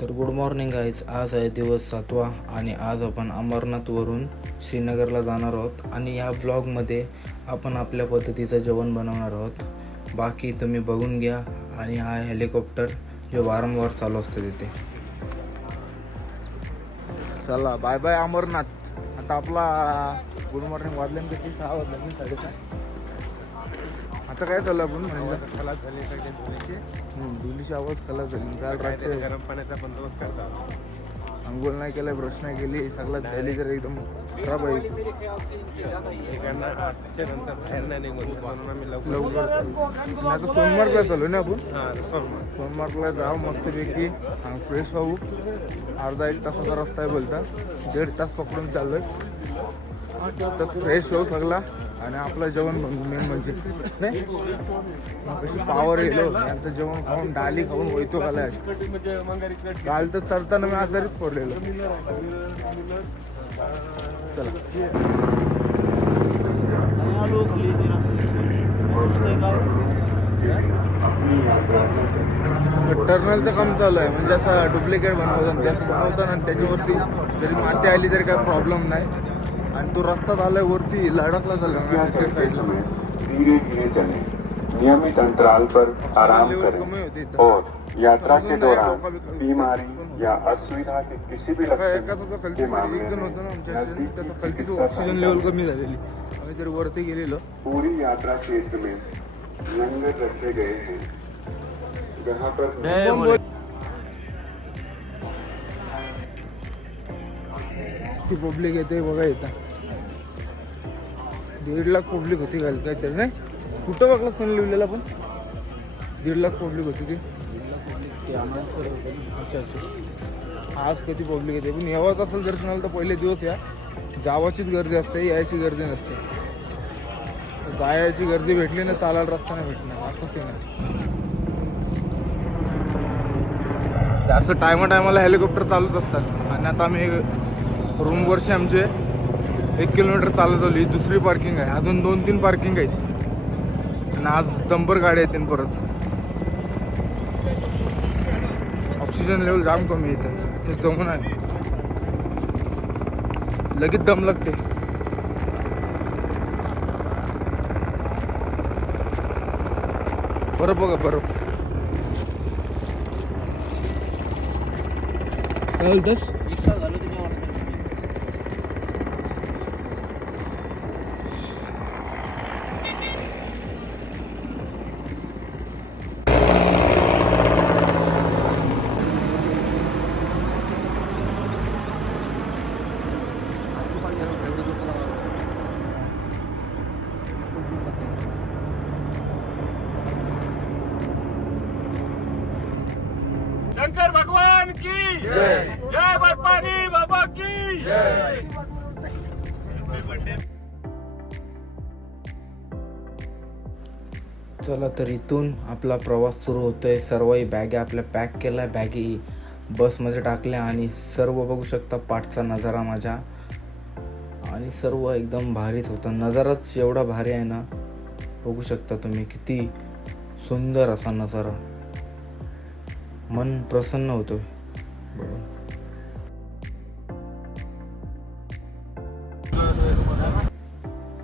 तर good morning guys आज आहे दिवस सातवा आणि आज आपण अमरनाथवरून श्रीनगरला जाणार आहोत. आणि या ब्लॉगमध्ये आपण आपल्या पद्धतीचं जेवण बनवणार आहोत. बाकी तुम्ही बघून घ्या आणि हा हेलिकॉप्टर जो वारंवार चालू असतो तिथे. चला बाय बाय अमरनाथ. आता आपला गुड मॉर्निंग वाजले किती सहा वाजले? साडेसहा. आता काय चाललं आपण? खलास झाली सगळे डुलीची आवाज खलास झाली. काल रात्री गरम पाण्याचा बंदोबस्त करता अंघोळ नाही केलं ब्रश नाही केली सगळं झाली तर एकदम खराब आहे. लवकर लवकर चालू. ना आपण? हा सोमवार. सोमवारला जाऊ मस्तपैकी. फ्रेश होऊ. अर्धा एक तासाचा रस्ता आहे बोलता. दीड तास पकडून चाललोय. तर फ्रेश होऊ सगळा. आणि आपलं जेवण मेन म्हणजे नाही. कशी पावर येलो आता जेवण खाऊन डाली खाऊन वैतो आलाय काल तर चढताना मी आजारीच पडलेलो. चला. टर्नलचं काम चालू आहे. म्हणजे असं डुप्लिकेट बनवतात. जास्त आणि त्याच्यावरती जरी माती आली तरी काय प्रॉब्लेम नाही. आणि तो रस्ता झालाय वरती लडाखला झाला साईडला धीरे धीरे चलें. नियमित अंतराल पर आराम लेवल करें. कमी होती इथं. और यात्रा के दौरान बीमारी या असुविधा के किसी भी लक्षण के मामले में ऑक्सिजन लेवल कमी झालेली. आम्ही जर वरती गेलेलो. पूरी यात्रा क्षेत्र में लंगर रखे गए हैं. जहाँ पर ती पब्लिक येते बघा येतं. दीड लाख पब्लिक होती घाल काहीतरी नाही? कुठं बघला सण लिहिलेला पण? दीड लाख पब्लिक होती ती. अच्छा अच्छा. आज कधी पब्लिक येते पण यावाच असेल दर्शनाला तर पहिले दिवस या. जावाचीच गर्दी असते यायची गर्दी नसते. जायची गर्दी भेटली ना चालायला रस्ता नाही भेटणार. असंच आहे ना. असं टायमा टायमाला हेलिकॉप्टर चालूच असतात. आणि आता आम्ही रूमवरचे आमचे एक किलोमीटर चालत आली दुसरी पार्किंग आहे. अजून दोन तीन पार्किंग आहेत. आणि आज डंपर गाडी येतील परत. ऑक्सिजन लेवल जाम कमी येते हे जमून आहे लगेच दम लागते. बरं बघा बरं. तर इथून आपला प्रवास सुरू होतो आहे सर्वही बॅगे आपल्या पॅक केल्या बॅगी बसमध्ये टाकल्या आणि सर्व बघू शकता पाठचा नजारा माझ्या. आणि सर्व एकदम भारीच होता. नजाराच एवढा भारी आहे ना बघू शकता तुम्ही किती सुंदर असा नजारा. मन प्रसन्न होतो बघून.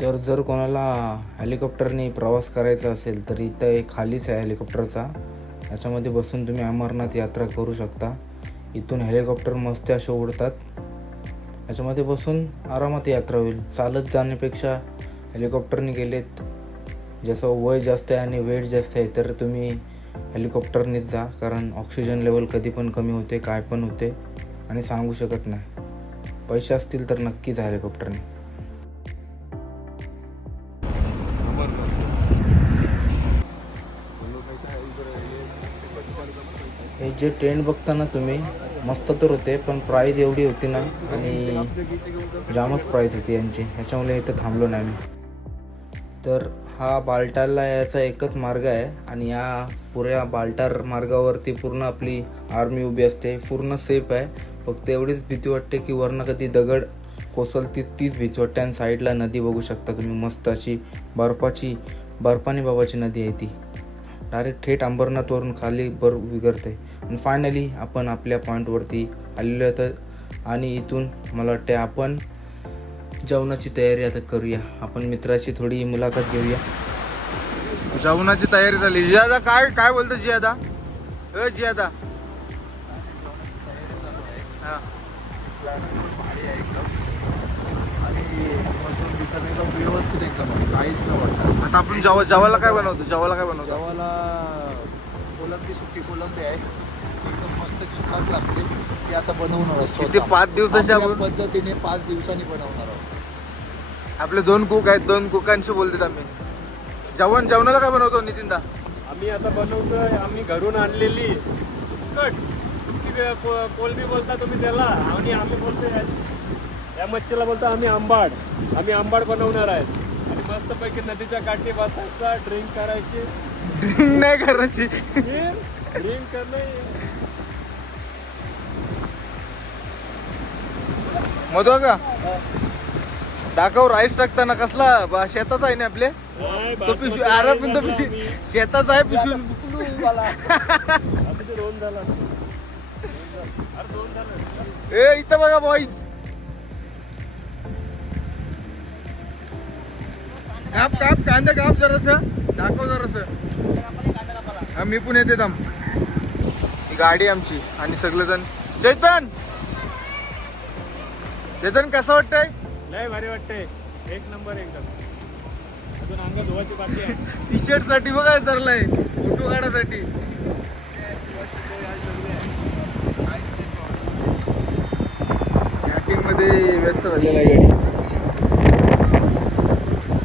तर जर कोणाला हेलिकॉप्टरने प्रवास करायचा असेल तर इथं एक खालीच आहे हेलिकॉप्टरचा. याच्यामध्ये बसून तुम्ही अमरनाथ यात्रा करू शकता. इथून हेलिकॉप्टर मस्त असे उडतात. याच्यामध्ये बसून आरामात यात्रा होईल. चालत जाण्यापेक्षा हेलिकॉप्टरने गेलेत. जसं वय जास्त आहे आणि वेट जास्त आहे तर तुम्ही हेलिकॉप्टरनेच जा. कारण ऑक्सिजन लेवल कधी पण कमी होते काय पण होते. आणि सांगू शकत नाही. पैसे असतील तर नक्कीच जा हेलिकॉप्टरने. जे टेंट बघताना तुम्ही मस्त तर होते पण प्राईज एवढी होती ना आणि जामच प्राईज होती यांची. ह्याच्यामुळे इथं थांबलो नाही आम्ही. तर हा बाल्टारला यायचा एकच मार्ग आहे आणि या पुऱ्या बाल्टार मार्गावरती पूर्ण आपली आर्मी उभी असते. पूर्ण सेफ आहे. फक्त एवढीच भीती वाटते की वरनं कधी दगड कोसलती तीच भीती वाटते. आणि साईडला नदी बघू शकता तुम्ही. मस्त अशी बर्फाची बर्फानी बाबाची नदी आहे ती. डायरेक्ट थेट अंबरनाथवरून खाली बर विगरते आणि फायनली आपण आपल्या पॉईंटवरती आलेलो आहे तर आणि इथून मला वाटते आपण जेवणाची तयारी आता करूया. आपण मित्राची थोडी मुलाखत घेऊया. जेवणाची तयारी झाली. जियादा काय काय बोलतो जियादा? अ जियादा. हा. व्यवस्थित एकदम काहीच नाही वाटत. आता आपण जेवा जेवायला काय बनवतो? जेवायला काय बनवतो? गावाला कोलंबी सुकी कोलंबी आहे. एकदम मस्त चिकास लागते. ती आता बनवणार आहोत स्वतः. पाच दिवसाची आपल्या आपण पद्धतीने पाच दिवसांनी बनवणार आहोत. आपले दोन कुक आहेत. दोन कुकांशी बोलतात आम्ही. जेवण जेवणाला काय बनवतो नितीनदा? आम्ही आता बनवतोय. आम्ही घरून आणलेली सुक्कट सुक्की वे- को- कोलबी बोलता तुम्ही त्याला. आणि आम्ही बोलतो या- मच्छीला बोलतो आम्ही आंबाड. आम्ही आंबाड बनवणार आहेत आणि मस्तपैकी नदीच्या काठी बसायचा ड्रिंक करायची. नाही करायची. ड्रिंक करणं. मधु का दाखव राईस टाकताना कसला बा- शेताचा आहे ना आपले? नाही, तो बासमती पिशवी अरे पण तो पिशवी. शेताचा आहे पिशवी. आता ते दोन झालं अरे दोन झालं ए इथं बघा बॉईज काप काप कांदा काप जरास. दाखव जरास. मी पण येते दम ही गाडी आमची आणि सगळेजण. चैतन! चैतन कसं वाटतंय? लय भारी वाटतंय. एक नंबर एकदम. टी शर्टसाठी बघा सरलाय. फोटो काढासाठी मध्ये व्यस्त झालेला आहे. गाडी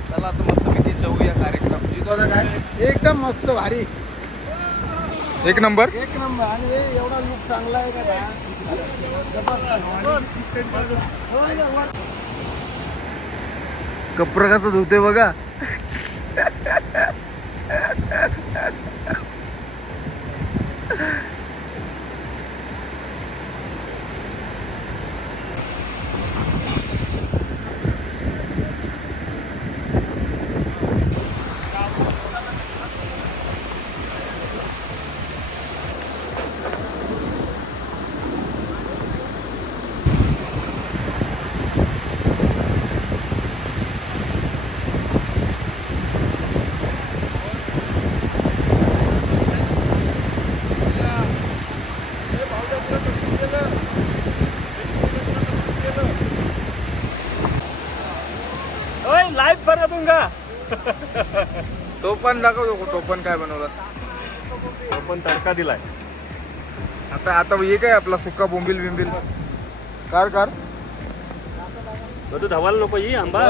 चला आता मस्त पैकी जाऊया एकदम मस्त भारी. एक नंबर. एक नंबर. आणि हे एवढा लुक चांगला आहे का कपडा कसं धुते बघा. तो पण दाखव तो पण काय बनवला? आपण तडका दिलाय. आता आता हे काय आपला सुक्का बोंबील बिंबिल? कार कार. धवायला नको ही आंबा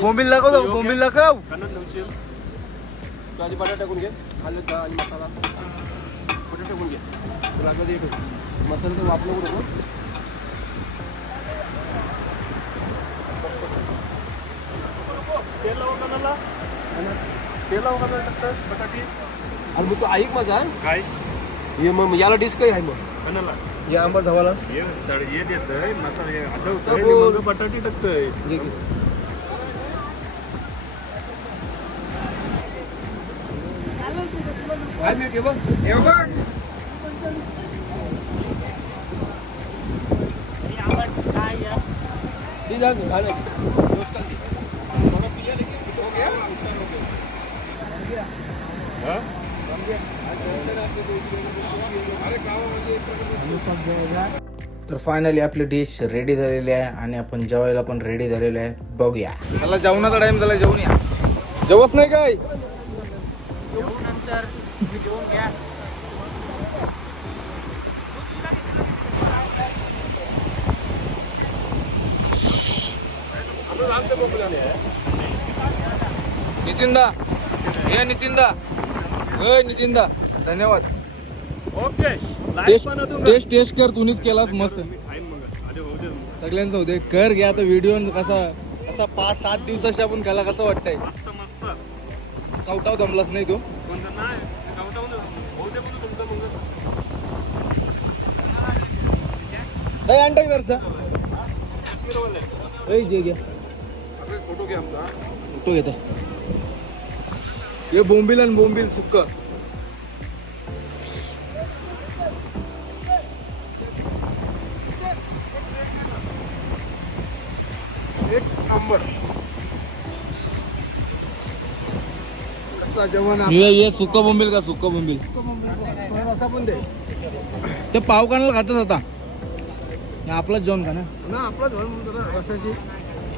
बोंबील दाखव बोंबील दाखव आधी बटाटा टाकून घे. आलं का आणि मसाला? बटाटा टाकून घे. लागलं ते. मसाला तर वापरू नको तेल लावा कानाला तेल लावा कानाला टाकतं बटाटी? आणि मग तू ऐक माझा. काय? हे मग याला डिस्क काही आहे मग. कानाला हे आंबट धावाला हे तड हे देतंय मसाला हे आठवतंय. आणि मग बटाटी टाकतंय घे. काय मी ठेव हे बघ. ती जा घाल तर फायनली आपली डिश रेडी झालेली आहे आणि आपण जेवायला पण रेडी झालेलो आहे. बघूया. मला जेवणाचा टाइम झाला जेवून या. जेवत नाही काय? नितीनदा हे नितीनदा हे नितीनदा. धन्यवाद. ओके टेस्ट टेस्ट टेस्ट कर तुम्हीच केलास मस्त. सगळ्यांचं होते कर घ्या आता व्हिडिओ कसा कसा पाच सात दिवसाशी आपण केला कसं वाटतंय? कवटाव जमलाच नाही तो? कोणतं? नाही गावठाऊन होऊ दे म्हणून तुमचं मग नाही आणता घरचा. फोटो घ्या फोटो घेतो. हे बोंबील आणि बोंबील सुक्क. एक नंबर. जेवण ये ये सुक्क बोंबील का सुक्क बोंबील? असा पण दे. ते पाव कानाला खातच होता हे आपलंच जेवण का ना? ना आपला जेवण रसाची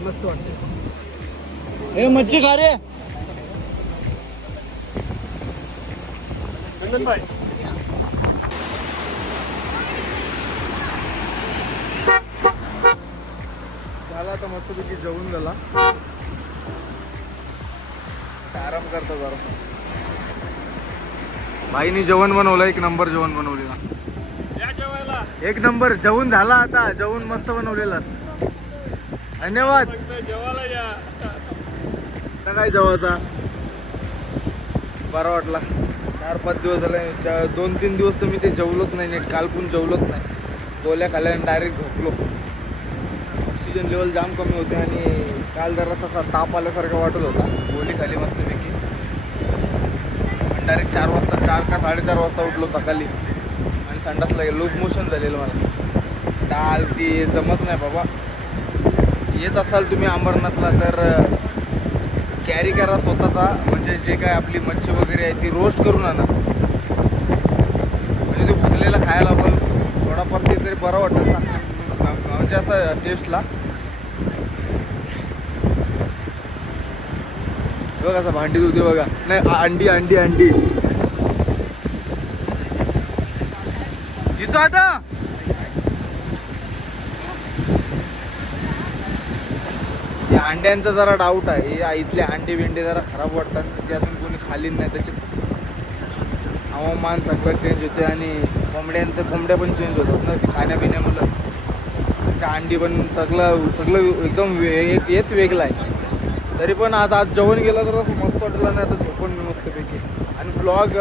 मस्त वाटते. ए मच्छी खा रे. चंदन भाई झाला तर मस्तपैकी जेवण झाला. आराम करता जरा. भाईनी जेवण बनवलं एक नंबर जेवण बनवलेला या जेवायला. एक नंबर जेवण झाला आता जेवण मस्त बनवलेलं. धन्यवाद. फक्त जेवायला या. आता काय जेवायचा? बरा वाटला. चार पाच दिवस झाले. त्या- दोन तीन दिवस तर मी ते जेवलोच नाही नीट काल पण जेवलोच नाही. गोल्या खाल्ल्याने डायरेक्ट झोपलो. ऑक्सिजन लेवल जाम कमी होते आणि काल जरासा असा ताप आल्यासारखा वाटत होता. गोली खाली मस्तपैकी. आणि डायरेक्ट चार वाजता चार का साडेचार वाजता उठलो सकाळी. आणि संडासला लूप मोशन झालेलं मला. डाल ती जमत नाही बाबा. येत असाल तुम्ही अंबरनाथला तर कॅरी करा स्वतःचा म्हणजे जे काय आपली मच्छी वगैरे आहे ती रोस्ट करून आणा. म्हणजे ते भुजलेला खायला पण थोडाफार ते तरी बरं वाटत ना. म्हणजे आता टेस्टला बघा असं भांडी धुते बघा. नाही अंडी अंडी अंडी. येतो आता! अंड्यांचा जरा डाऊट आहे. या इथले अंडे बिंडे जरा खराब वाटतात. ते अजून कोणी खाली नाही. तसे हवामान सगळं चेंज होते आणि कोंबड्यांचं कोंबड्या पण चेंज होतात ना. ते खाण्यापिण्यामुळं. त्याच्या अंडी पण सगळं सगळं एकदम वे एक हेच वेगळं आहे. तरी पण आता आज जेवण गेलं तर मस्त वाटलं नाही आता झोपून मी मस्तपैकी. आणि ब्लॉग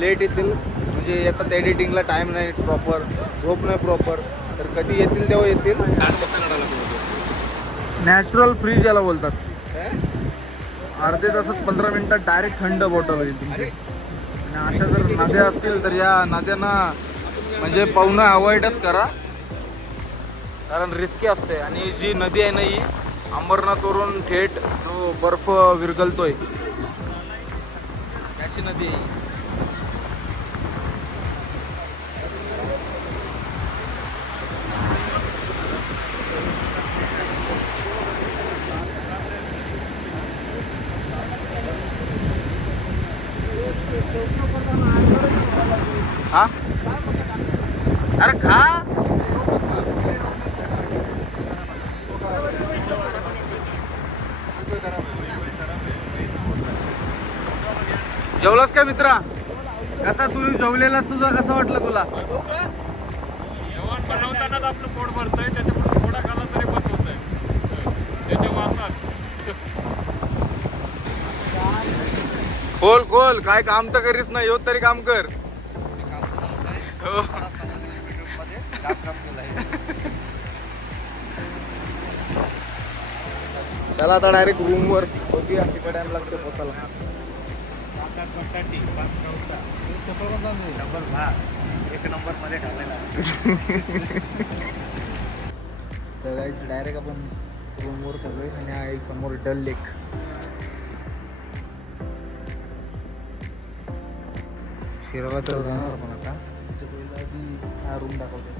लेट येतील. म्हणजे येतात एडिटिंगला टाईम नाही प्रॉपर झोप नाही प्रॉपर तर कधी येतील तेव्हा येतील. नॅचरल फ्रीज याला बोलतात. अर्धे तासात पंधरा मिनिटात डायरेक्ट थंड बॉटल होईल तुमची. आणि अशा जर नद्या असतील तर या नद्यांना म्हणजे पाहुणं अवॉइडच करा. कारण रिस्की असते. आणि जी नदी आहे ना ही अंबरनाथवरून थेट जो बर्फ विरघळतोय त्याची नदी आहे ही. हा अरे खा जेवलास का मित्रा कसा तू जेवलेलास तुझा कसं वाटलं तुला? जेवण बनवतानाच आपलं पोट भरतंय त्याच्यामुळे थोडा खाला तरी बस होत त्याच्या वासात. खोल खोल काय काम तर करीस नाही होत तरी काम कर. चला आता डायरेक्ट रूम वर बघूया किती टाइम लागतो पोचायला बटाटी पाच डबल भात एक नंबरमध्ये तर डायरेक्ट आपण रूमवर करतोय आणि आहे समोर डल लेक शिरवा तर जाणार आपण आता. त्याच्या पहिला आधी हा रूम दाखवतो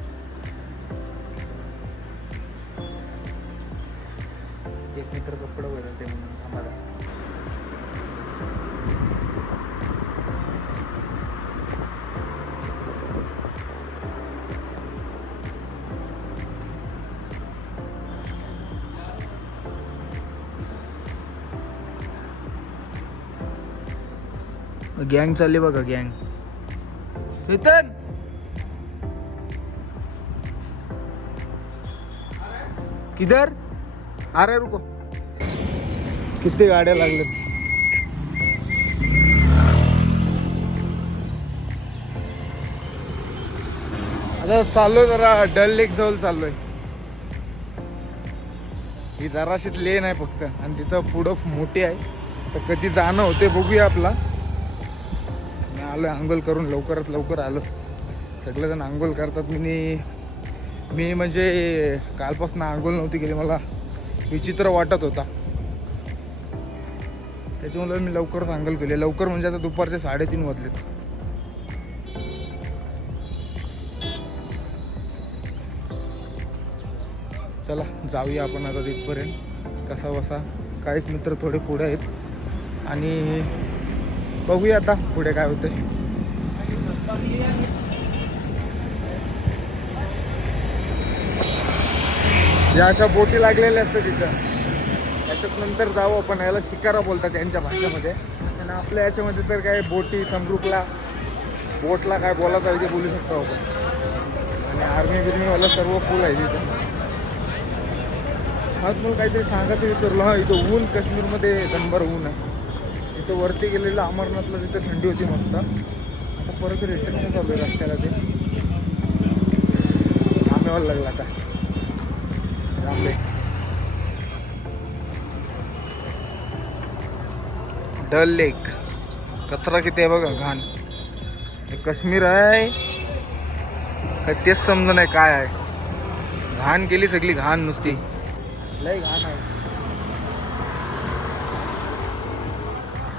एक मीटर कपडं होईल ते म्हणून आम्हाला. गँग चालली बघा गँग. चेतन! किधर? अरे रुको. किती गाड्या लागल्यात. आता चाललोय जरा डल लेक जवळ चाललोय. ही जराशीत लेन आहे फक्त. आणि तिथं पुढं मोठी आहे. तर कधी जाणं होते बघूया आपला. आलो आंघोळ करून लवकरात लवकर आलो. सगळेजण आंघोळ करतात. मी मी म्हणजे कालपासून आंघोळ नव्हती केली. मला विचित्र वाटत होता. त्याच्यामुळे मी लवकरच आंघोळ केली. लवकर म्हणजे आता दुपारचे साडेतीन वाजलेत. चला जाऊया आपण आता तिथपर्यंत. कसा बसा. काहीच मित्र थोडे पुढे आहेत. आणि बघूया आता पुढे काय होतंय. या अशा बोटी लागलेल्या असतात तिथं. याच्यात नंतर जावं आपण याला शिकारा बोलतात त्यांच्या भाषेमध्ये. आणि आपल्या याच्यामध्ये तर काय बोटी समृकला बोटला काय बोलायचं आहे ते बोलू शकतो आपण. आणि आर्मी बिर्मीवाला सर्व फुल आहे तिथं. हाच तुम्हाला काहीतरी सांगायचं विसरलो. हा इथं ऊन काश्मीरमध्ये दंबर ऊन आहे. तर वरती गेलेलं अमरनाथला तिथं थंडी होती मस्त. आता परत रिटर्न चालू आहे रस्त्याला ते. आंब्यावर लागला आता. आंबे डल लेक. कचरा किती आहे बघा घाण. काश्मीर आहे. काय तेच समजा नाही काय आहे. घाण केली सगळी घाण नुसती. लय घाण आहे.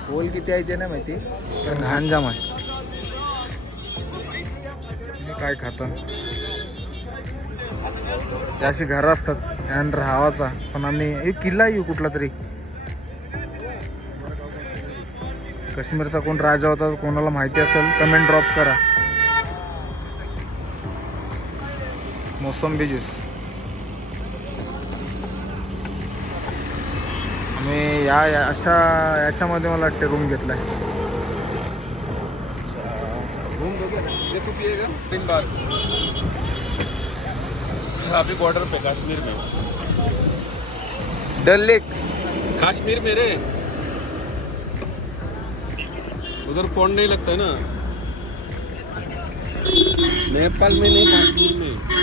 होल किती आहे ते नाही माहिती पण घाण जाम आहे काय खातात अशी घरं असतात अँड राहावाचा पण आम्ही एक किल्ला येऊ कुठला तरी. काश्मीरचा कोण राजा होता कोणाला माहिती असेल कमेंट ड्रॉप करा. मोसंबी ज्यूस या या- अशा याच्यामध्ये मला वाटते रूम तीन बार. अभी बॉर्डर पे कश्मीर में डल लेक कश्मीर में रे. उधर फ़ोन नहीं लगता है ना. नेपाल में नहीं कश्मीर में.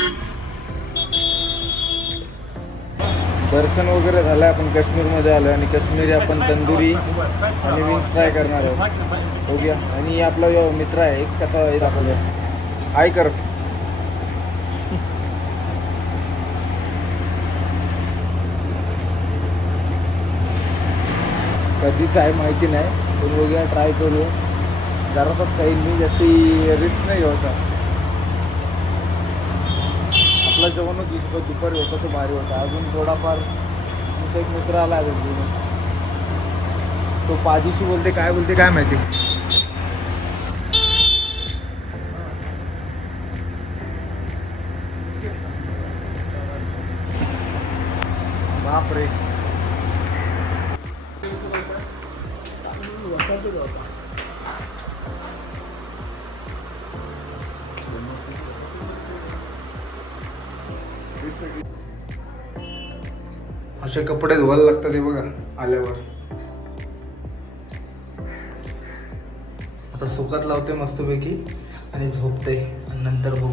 दर्शन वगैरे झालं आपण काश्मीरमध्ये आलो आणि काश्मीरी आपण तंदुरी आणि विंग्स फ्राय करणार आहोत. हो गया आणि आपला जो मित्र आहे एक कसा हे दाखवलं हाय कर. कधीच आहे माहिती नाही. पण बघूया ट्राय करू जरासाच काही मी जास्ती रिस्क नाही घ्यायचा आपला जेवणच दुप दुपारी होता तो भारी होता. अजून थोडाफार एक मित्र आला तो पाजीशी बोलते काय बोलते काय माहिती? असे कपडे धुवायला लागतात हे बघा आल्यावर. आता सुकात लावते मस्तपैकी आणि झोपते आणि नंतर बघू.